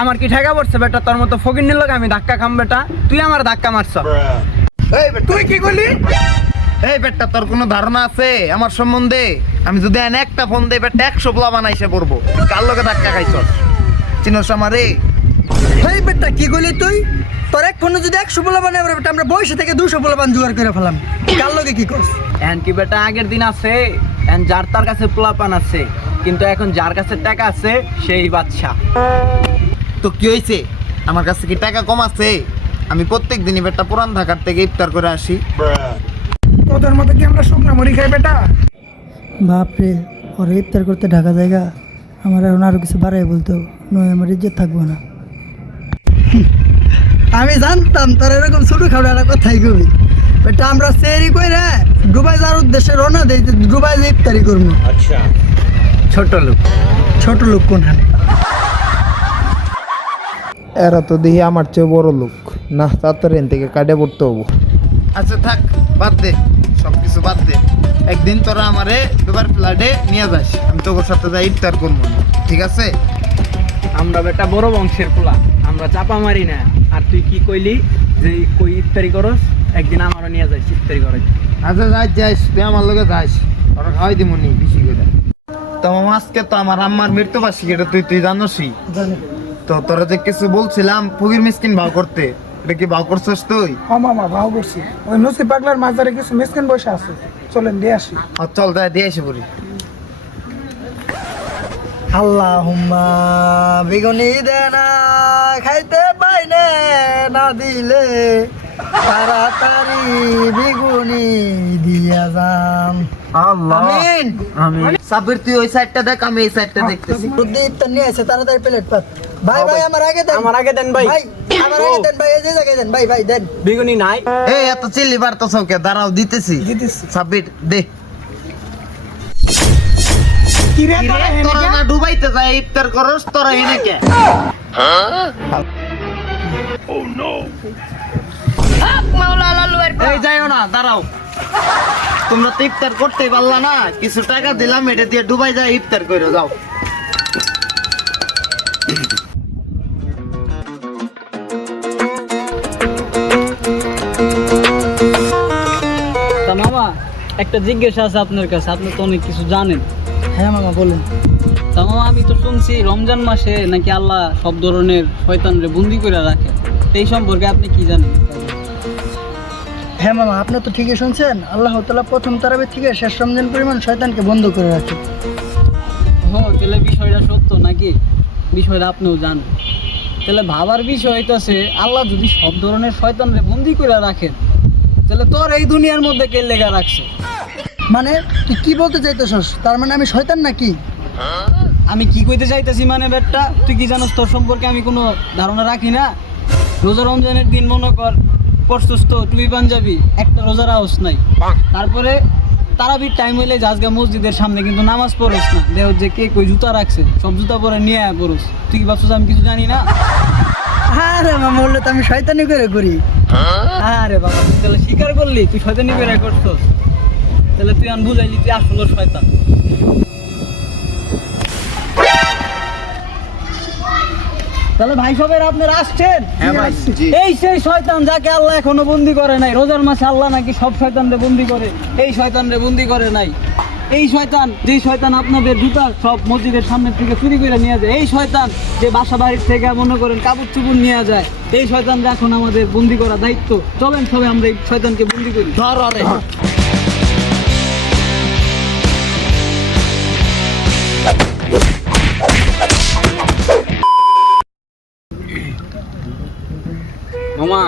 আমার কি ঠেকা পড়ছে বেটা? তোর মতো ফকির নিল আমি ধাক্কা খাম বেটা, তুই আমার ধাক্কা মারছ। তুই কি করলি? এই বেটা, তোর কোনো ধারণা আছে আমার সম্বন্ধে? আমি যদি এনে একটা ফোন দেই বেটা 100 পোলা বানাইছে পড়বো। কার লগে ধাক্কা খাইছস? চিনস আমারে? এই বেটা কি করলি তুই? তোর এক ফোনে যদি 100 পোলা বানাই বেটা, আমরা বয়সে থেকে 200 পোলা বান জোগাড় করে ফেলাম। কার লগে কি করছ? এখন কি বেটা আগের দিন আছে? এখন যার তার কাছে পোলাপান আছে, কিন্তু এখন যার কাছে টাকা আছে সেই বাদশা। তো কি হয়েছে? আমার কাছে কি টাকা কম আছে? আমি প্রত্যেক দিনই বেটা পুরান ঢাকার থেকে ইফতার করে আসি। তোদের মতো কি আমরা শুকনা মুড়ি খাই বেটা? বাপরে, ওরা ইফতার করতে ঢাকা জায়গা, আমার এখন আরো কিছু বাড়াই বলতো, নয় আমার ইজ্জত থাকবো না। আমি জানতাম তোর এরকম ছোট খাওয়া একটা কথাই কবি বেটা। আমরা সেরি কইরা দুবাই যাওয়ার উদ্দেশ্যে রওনা দেই, দুবাই যে ইফতারি করবো। আচ্ছা, ছোট লোক। ছোট লোক কোনখানে? এরা তো দেখি আমার চেয়ে বড় লোক না, তাড়াতাড়ি এখান থেকে কাটে পড়তে হবো। আচ্ছা থাক, বাদ দে, সবকিছু বাদ দে। একদিন তোরা আমারে দুবার ফ্ল্যাটে নিয়ে যাস, আমি তোর সাথে যাই ইফতার করবো, ঠিক আছে? আমরা বেটা বড় বংশের পোলা, আমরা চাপা মারি না। আর তুই কি কইলি যে কই ইফতারি করস? একদিন আমারও নিয়ে যাইস ইফতারি করে। আচ্ছা যাস, তুই আমার লগে যাস, তোরা খাওয়াই দিব নি বেশি করে। তো মামা, আজকে তো আমার আম্মার মৃত্যুবার্ষিকী, এটা তুই জানোসই। তো তোরা যে কিছু বলছিলাম ফকির মিসকিন ভাও করতে, এটা কি ভাও করছিস তুই? ও মামা ভাও করছি, ওই নসি পাগলার মাঝারে কিছু মিসকিন বসে আছে, চলেন দিয়ে আসি। চল যাই দিয়ে এসে পড়ি। আল্লাহুম্মা বিগুনি দেনা খাইতে পাইনে না দিলে তাড়াতাড়ি বিগুনি দিয়া যান। আমিন। আমিন। সাবির তুই ওই সাইডটা দেখ, আমি এই সাইডটা দেখতেছি। প্রদীপ তো নিয়ে এসে তাড়াতাড়ি প্লেট পাত। ভাই ভাই আমার আগে দেন, আমার আগে দেন ভাই। ভাই আমার আগে দেন, ভাই এই যে জায়গায় দেন, ভাই ভাই দেন। বিগুনি নাই। এই এত চিল্লি বাড়তো চৌকে, দাঁড়াও দিতেছি। সাবির দে। কি রে তোরা হেনে তোরা না ডুবাইতে যায় ইফতার করস, তোরা এনে কে? এই যাইও না, দাঁড়াও। তোমরা তো ইফতার করতেই পারলা না, কিছু টাকা দিলাম, এটা দিয়ে ডুবাই যায় ইফতার করে যাও। তা মামা একটা জিজ্ঞাসা আছে আপনার কাছে, আপনি তো অনেক কিছু জানেন। হ্যাঁ মামা বলুন। তা মামা আমি তো শুনছি রমজান মাসে নাকি আল্লাহ সব ধরনের শয়তানরে বন্দি করে রাখে, এই সম্পর্কে আপনি কি জানেন? হ্যাঁ মামা, আপনি তো ঠিকই শুনছেন, আল্লাহ তাআলা প্রথম তারাবি থেকে শেষ রমজান পরিমাণ শয়তানকে বন্ধ করে রাখে। ও তাহলে বিষয়টা সত্য নাকি? বিষয়টা আপনিও জানেন। তাহলে ভাবার বিষয় হইতাছে, আল্লাহ যদি সব ধরনের শয়তানরে বন্দি করে রাখেন, তাহলে তোর এই দুনিয়ার মধ্যে কে লেখা রাখছে? মানে তুই কি বলতে চাইতেছস? তার মানে আমি শয়তান নাকি? আমি কি কইতে চাইতেছি মানে বেটা, তুই কি জানোস তোর সম্পর্কে আমি কোনো ধারণা রাখি না? রোজা রমজানের দিন মনে কর পরশুস তো টুপি পাঞ্জাবি, একটা রোজা রাখস নাই, তারপরে তারাবির টাইম হইলে আজকে মসজিদের সামনে কিন্তু নামাজ পড়স না, দেখ যে কে কই জুতা রাখছে, সব জুতা পরে নিয়ে আয় পড়স। তুই কি ভাবছিস আমি কিছু জানি না? আরে মামা, বললে তো আমি শয়তানি করে করি। আরে বাবা, তুই তাহলে স্বীকার করলি তুই শয়তানি করে করছস? তাহলে তুই আন বুঝাইলি তুই আসলে শয়তান। তাহলে ভাই সবের আপনারা আসছেন? হ্যাঁ ভাই, জি। এই সেই শয়তান যাকে আল্লাহ এখনো বন্দি করে নাই। রোজার মাসে আল্লাহ নাকি সব শয়তানরে বন্দি করে, এই শয়তানরে বন্দি করে নাই। এই শয়তান, যেই শয়তান আপনাদের জুতা সব মসজিদের সামনে থেকে চুরি করে নিয়ে যায়, এই শয়তান যে বাসা বাড়ির থেকে মনে করেন কাপড় চুপুর নিয়ে যায়, এই শয়তানরা এখন আমাদের বন্দি করা দায়িত্ব। চলেন সবাই আমরা এই শয়তানকে বন্দি করি। ধর আরে। মামা,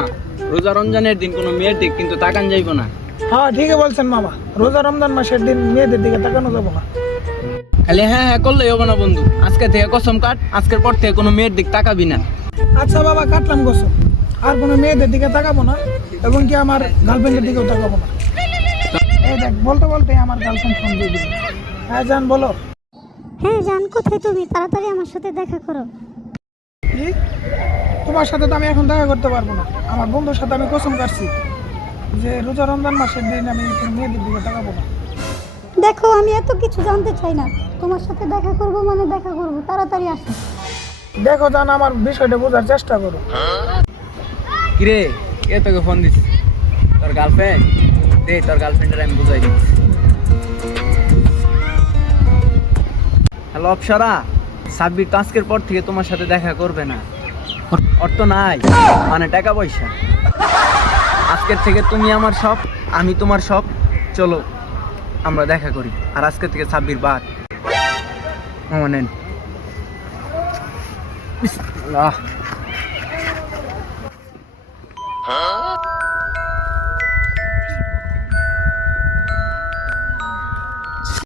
রোজা রমজানের দিন কোনো মেয়ের দিক কিন্তু তাকান যাইব না। হ্যাঁ ঠিকই বলছেন মামা, রোজা রমজান মাসের দিন মেয়েদের দিকে তাকানো যাবো না। খালি হ্যাঁ হ্যাঁ করলেই হবে না বন্ধু, আজকে থেকে কসম কাট, আজকের পর থেকে কোনো মেয়ের দিক তাকাবি না। আচ্ছা বাবা, কাটলাম গোসল, আর কোনো মেয়েদের দিকে তাকাবো না, এবং কি আমার গার্লফ্রেন্ডের দিকেও তাকাবো না। এই দেখ, বলতে বলতে আমার গার্লফ্রেন্ড ফোন দিয়ে দিল। হ্যাঁ জান বলো। হ্যাঁ জান, কোথায় তুমি? তাড়াতাড়ি আমার সাথে দেখা করো। কি? তোমার সাথে তো আমি এখন দেখা করতে পারবো না, আমার বন্ধুর সাথে আমি কসম কাটছি যে রোজা রমজান মাসের দিন আমি কোনো মেয়েদের দিকে তাকাবো না। দেখো আমি এত কিছু জানতে চাই না, তোমার সাথে দেখা করব মানে দেখা করব, তাড়াতাড়ি আসো। দেখো জান, আমার বিষয়টা বোঝার চেষ্টা করো। কিরে কে তোকে ফোন দিস? তোর গার্লফ্রেন্ড? দে তোর গার্লফ্রেন্ডের আমি বুঝাই দিচ্ছি। হ্যালো অপসরা, সাব্বির তো আজকের পর থেকে তোমার সাথে দেখা করবে না। অর্থ নাই মানে টাকা পয়সা। আজকের থেকে তুমি আমার সব, আমি তোমার সব। চলো আমরা দেখা করি। আর আজকের থেকে সাব্বির বাদ। নেন। বিসমিল্লাহ।